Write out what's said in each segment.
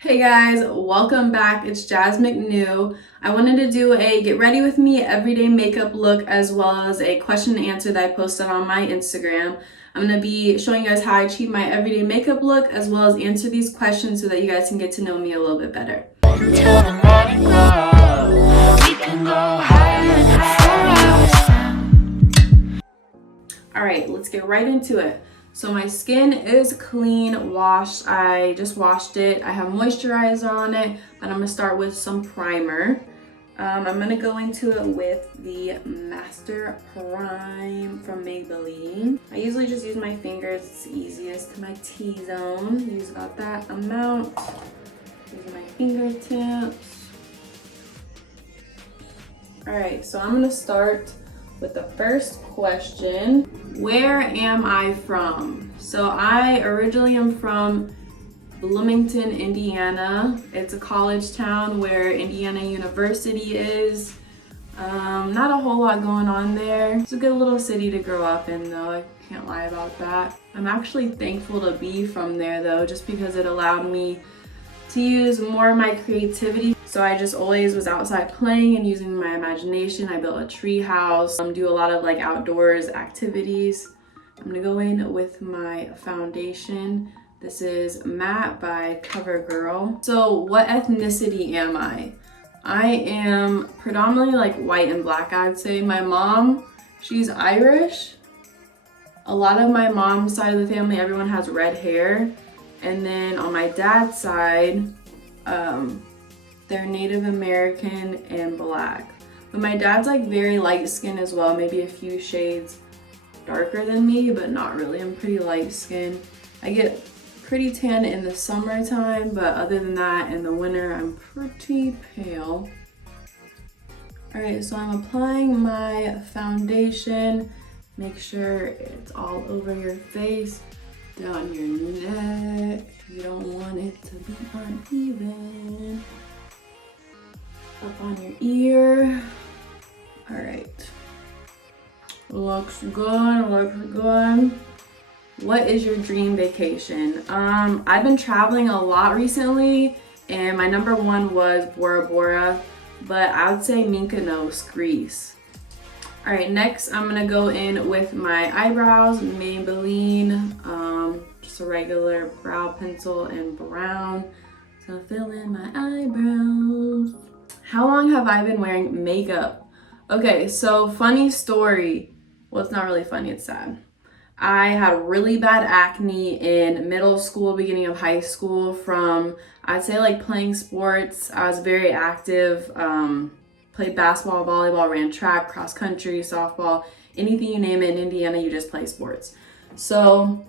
Hey guys, welcome back. It's Jazz McNew. I wanted to do a get ready with me everyday makeup look as well as a question and answer that I posted on my Instagram. I'm going to be showing you guys how I achieve my everyday makeup look as well as answer these questions so that you guys can get to know me a little bit better. Until the morning glow, we can go higher and higher. Alright, let's get right into it. So my skin is clean, washed. I just washed it. I have moisturizer on it, but I'm gonna start with some primer. I'm gonna go into it with the Master Prime from Maybelline. I usually just use my fingers, it's the easiest. My T-zone, use about that amount. Use my fingertips. All right, so I'm gonna start with the first question. Where am I from? So I originally am from Bloomington, Indiana. It's a college town where Indiana University is. Not a whole lot going on there. It's a good little city to grow up in though, I can't lie about that. I'm actually thankful to be from there though, just because it allowed me to use more of my creativity. So I just always was outside playing and using my imagination. I built a tree house, do a lot of like outdoors activities. I'm gonna go in with my foundation. This is Matte by CoverGirl. So what ethnicity am I? I am predominantly like white and black, I'd say. My mom, she's Irish. A lot of my mom's side of the family, everyone has red hair. And then on my dad's side, they're Native American and black. But my dad's like very light skinned as well, maybe a few shades darker than me, but not really. I'm pretty light skinned. I get pretty tan in the summertime, but other than that, in the winter, I'm pretty pale. All right, so I'm applying my foundation. Make sure it's all over your face. Down your neck, you don't want it to be uneven. Up on your ear. All right. Looks good, looks good. What is your dream vacation? I've been traveling a lot recently, and my number one was Bora Bora, but I would say Mykonos, Greece. All right, next I'm gonna go in with my eyebrows, Maybelline, just a regular brow pencil in brown. So fill in my eyebrows. How long have I been wearing makeup? Okay, so funny story. Well, it's not really funny, it's sad. I had really bad acne in middle school, beginning of high school from, I'd say like playing sports. I was very active. Played basketball, volleyball, ran track, cross country, softball, anything you name it in Indiana, you just play sports. So,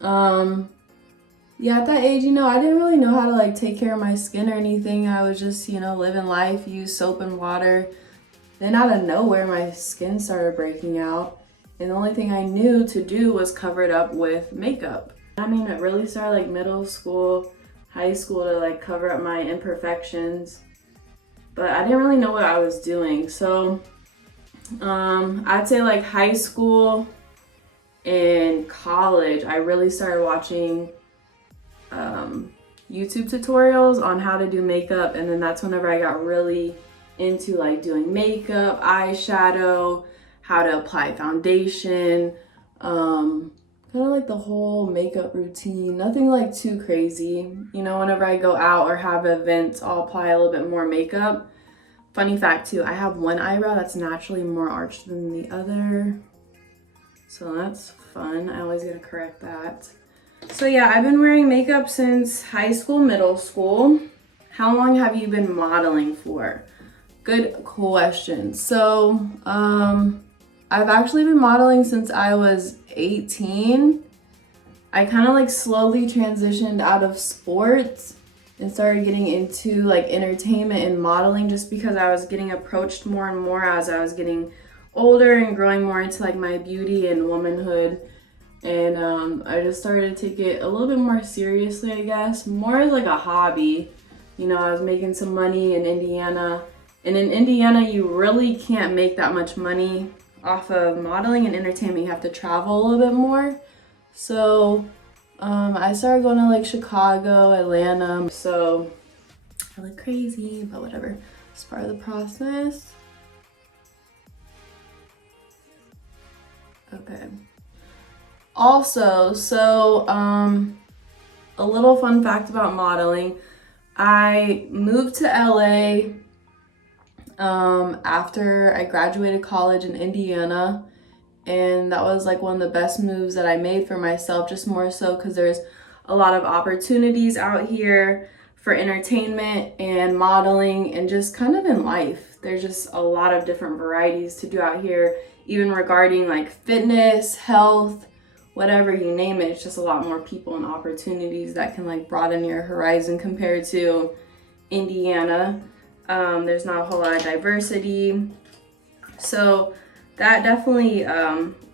yeah, at that age, I didn't really know how to like take care of my skin or anything. I was just, living life, use soap and water. Then out of nowhere, my skin started breaking out. And the only thing I knew to do was cover it up with makeup. I mean, it really started like middle school, high school to like cover up my imperfections. But I didn't really know what I was doing. So I'd say like high school and college, I really started watching YouTube tutorials on how to do makeup. And then that's whenever I got really into like doing makeup, eyeshadow, how to apply foundation, kind of like the whole makeup routine. Nothing like too crazy. Whenever I go out or have events, I'll apply a little bit more makeup. Funny fact too, I have one eyebrow that's naturally more arched than the other. So that's fun. I always gotta correct that. So yeah, I've been wearing makeup since high school, middle school. How long have you been modeling for? Good question. So, I've actually been modeling since I was 18. I kind of like slowly transitioned out of sports and started getting into like entertainment and modeling just because I was getting approached more and more as I was getting older and growing more into like my beauty and womanhood. And I just started to take it a little bit more seriously, I guess, more as like a hobby. I was making some money in Indiana. And in Indiana, you really can't make that much money off of modeling and entertainment. You have to travel a little bit more. So I started going to like Chicago, Atlanta, so I look crazy, but whatever. It's part of the process. Okay. Also, so a little fun fact about modeling. I moved to LA after I graduated college in Indiana, and that was like one of the best moves that I made for myself, just more so because there's a lot of opportunities out here for entertainment and modeling and just kind of in life. There's just a lot of different varieties to do out here, even regarding like fitness, health, whatever you name it. It's just a lot more people and opportunities that can like broaden your horizon compared to Indiana. There's not a whole lot of diversity. So that definitely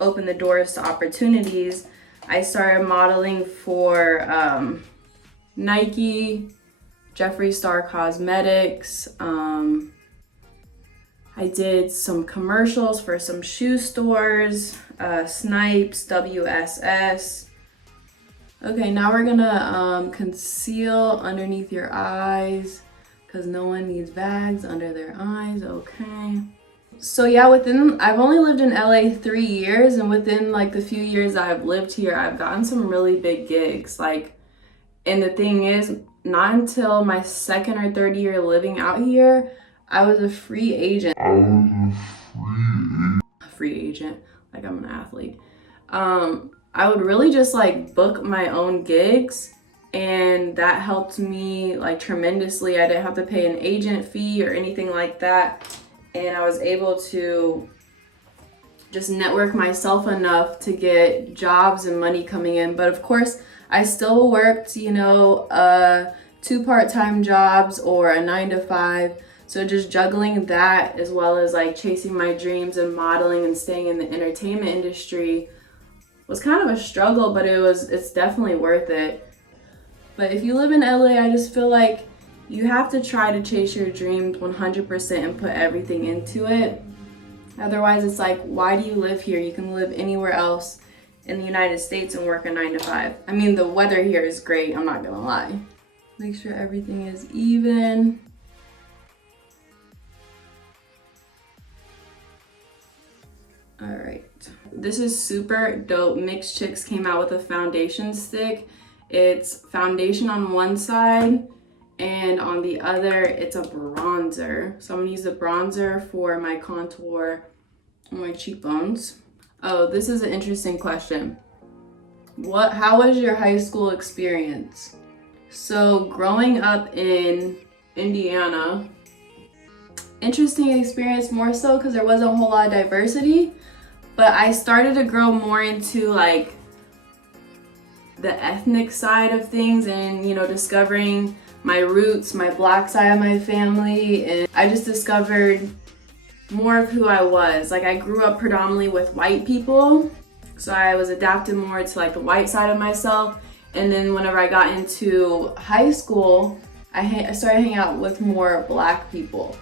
opened the doors to opportunities. I started modeling for Nike, Jeffree Star Cosmetics. I did some commercials for some shoe stores, Snipes, WSS. Okay, now we're gonna conceal underneath your eyes because no one needs bags under their eyes, okay? So yeah, I've only lived in LA 3 years, and within like the few years I've lived here, I've gotten some really big gigs. Like, and the thing is, not until my second or third year living out here, I was a free agent. Free agent, like I'm an athlete. I would really just like book my own gigs, and that helped me like tremendously. I didn't have to pay an agent fee or anything like that, and I was able to just network myself enough to get jobs and money coming in. But of course, I still worked, 2 part-time jobs or a 9 to 5. So just juggling that as well as like chasing my dreams and modeling and staying in the entertainment industry was kind of a struggle, but it's definitely worth it. But if you live in LA, I just feel like you have to try to chase your dreams 100% and put everything into it. Otherwise, it's like, why do you live here? You can live anywhere else in the United States and work a 9 to 5. I mean, the weather here is great, I'm not gonna lie. Make sure everything is even. All right, this is super dope. Mixed Chicks came out with a foundation stick. It's foundation on one side, and on the other, it's a bronzer. So I'm gonna use the bronzer for my contour on my cheekbones. Oh, this is an interesting question. How was your high school experience? So growing up in Indiana, interesting experience more so because there wasn't a whole lot of diversity, but I started to grow more into like the ethnic side of things and, discovering my roots, my Black side of my family, and I just discovered more of who I was. Like, I grew up predominantly with white people, so I was adapted more to like the white side of myself. And then whenever I got into high school, I started hanging out with more Black people.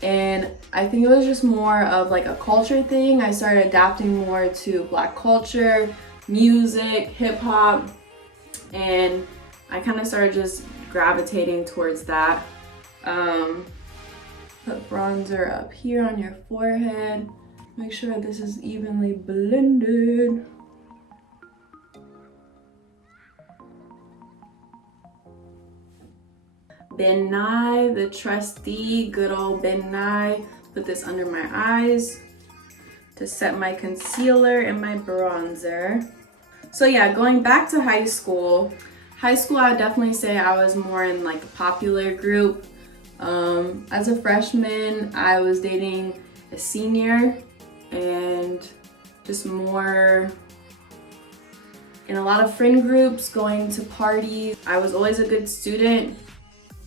And I think it was just more of like a culture thing. I started adapting more to Black culture, music, hip hop, and I kind of started just gravitating towards that. Put bronzer up here on your forehead. Make sure this is evenly blended. Ben Nye, the trusty, good old Ben Nye. Put this under my eyes to set my concealer and my bronzer. So yeah, going back to high school, I'd definitely say I was more in like the popular group. As a freshman, I was dating a senior and just more in a lot of friend groups, going to parties. I was always a good student,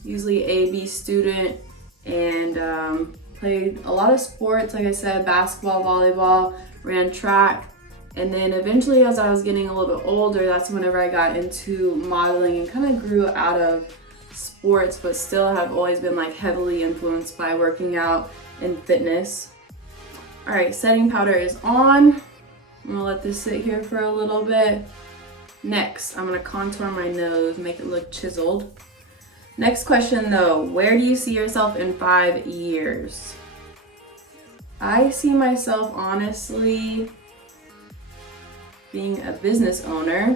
usually A, B student, and played a lot of sports, like I said, basketball, volleyball, ran track. And then eventually, as I was getting a little bit older, that's whenever I got into modeling and kind of grew out of sports, but still have always been like heavily influenced by working out and fitness. All right, setting powder is on. I'm gonna let this sit here for a little bit. Next, I'm gonna contour my nose, make it look chiseled. Next question though, where do you see yourself in 5 years? I see myself honestly being a business owner.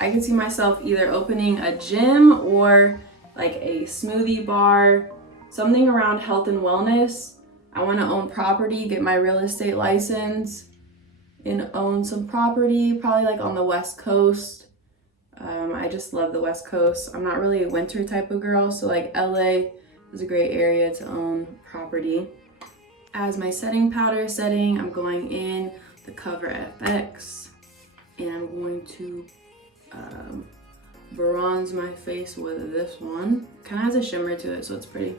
I could see myself either opening a gym or like a smoothie bar, something around health and wellness. I want to own property, get my real estate license, and own some property, probably like on the West Coast. I just love the West Coast. I'm not really a winter type of girl, so like LA is a great area to own property. As my setting powder setting, I'm going in the Cover FX, and I'm going to bronze my face with this one. Kind of has a shimmer to it, so it's pretty.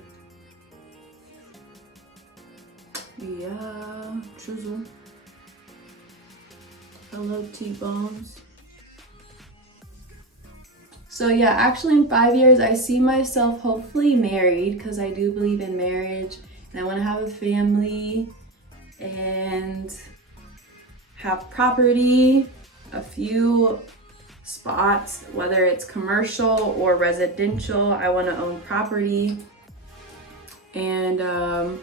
Yeah, chisel. Hello, T-bones. So yeah, actually in 5 years, I see myself hopefully married, because I do believe in marriage, and I want to have a family and have property, a few spots, whether it's commercial or residential. I want to own property. And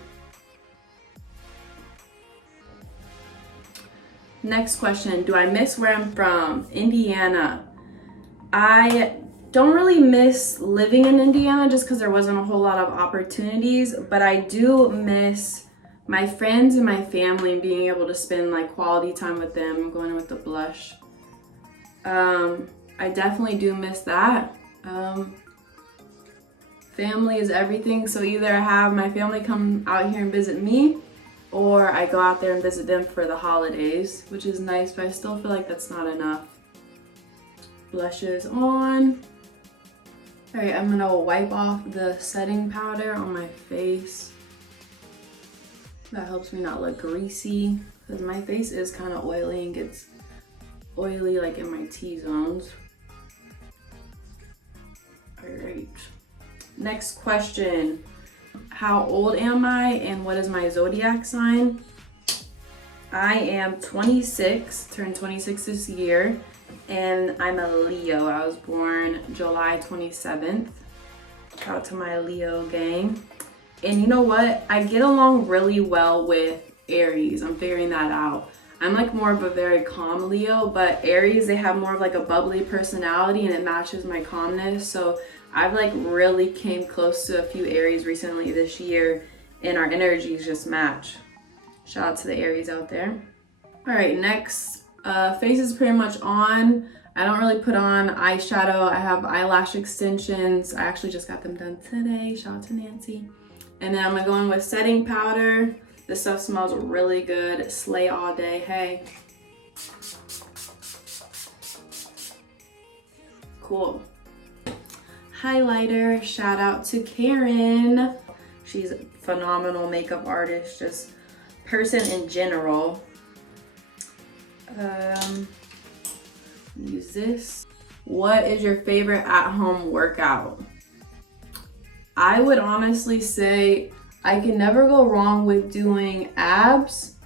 next question, do I miss where I'm from? Indiana. I don't really miss living in Indiana just because there wasn't a whole lot of opportunities, but I do miss my friends and my family and being able to spend like quality time with them. I'm going with the blush. I definitely do miss that. Family is everything, so either I have my family come out here and visit me, or I go out there and visit them for the holidays, which is nice, but I still feel like that's not enough. Blushes on. All right, I'm gonna wipe off the setting powder on my face. That helps me not look greasy, because my face is kind of oily and gets oily like in my T-zones. All right, next question. How old am I and what is my zodiac sign? I am 26, turned 26 this year, and I'm a Leo. I was born July 27th. Shout out to my Leo gang. And you know what? I get along really well with Aries. I'm figuring that out. I'm like more of a very calm Leo, but Aries, they have more of like a bubbly personality and it matches my calmness. So I've like really came close to a few Aries recently this year and our energies just match. Shout out to the Aries out there. All right, next, face is pretty much on. I don't really put on eyeshadow. I have eyelash extensions. I actually just got them done today. Shout out to Nancy. And then I'm gonna go in with setting powder. This stuff smells really good. Slay all day, hey. Cool. Highlighter, shout out to Karen. She's a phenomenal makeup artist, just person in general. Use this. What is your favorite at-home workout? I would honestly say I can never go wrong with doing abs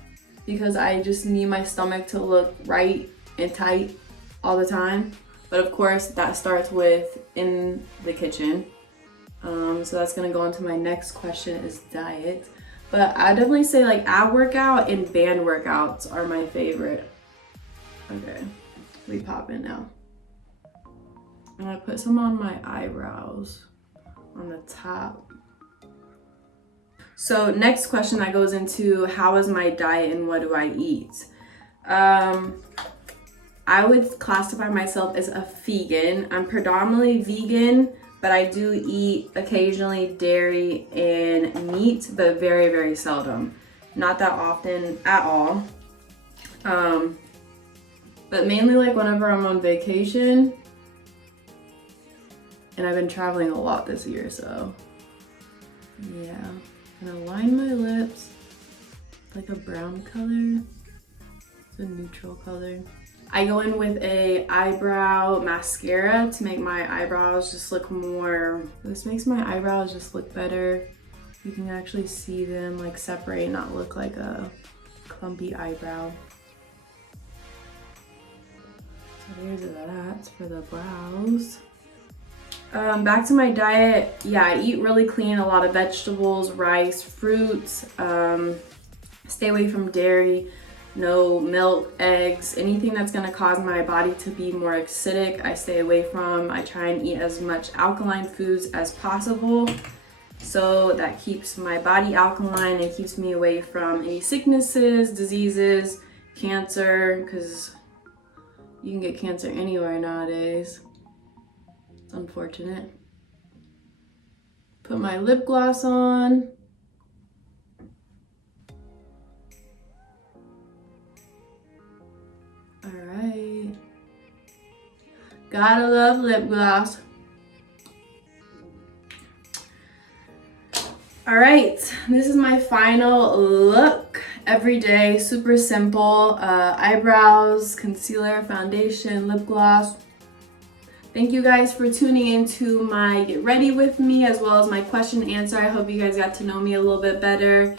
because I just need my stomach to look right and tight all the time. But of course, that starts with in the kitchen. So that's gonna go into my next question is diet. But I definitely say like ab workout and band workouts are my favorite. Okay, we pop in now. I'm gonna put some on my eyebrows on the top. So next question that goes into how is my diet and what do I eat? I would classify myself as a vegan. I'm predominantly vegan, but I do eat occasionally dairy and meat, but very, very seldom. Not that often at all. But mainly like whenever I'm on vacation, and I've been traveling a lot this year, so yeah. I'm gonna line my lips like a brown color. It's a neutral color. I go in with a eyebrow mascara to make my eyebrows just look more, this makes my eyebrows just look better. You can actually see them like separate, not look like a clumpy eyebrow. So there's that for the brows. Back to my diet. Yeah, I eat really clean, a lot of vegetables, rice, fruits, stay away from dairy, no milk, eggs, anything that's gonna cause my body to be more acidic, I stay away from. I try and eat as much alkaline foods as possible. So that keeps my body alkaline and keeps me away from any sicknesses, diseases, cancer, because you can get cancer anywhere nowadays. It's unfortunate. Put my lip gloss on. All right. Gotta love lip gloss. All right, this is my final look. Every day, super simple. Eyebrows, concealer, foundation, lip gloss. Thank you guys for tuning into my Get Ready With Me as well as my question and answer. I hope you guys got to know me a little bit better.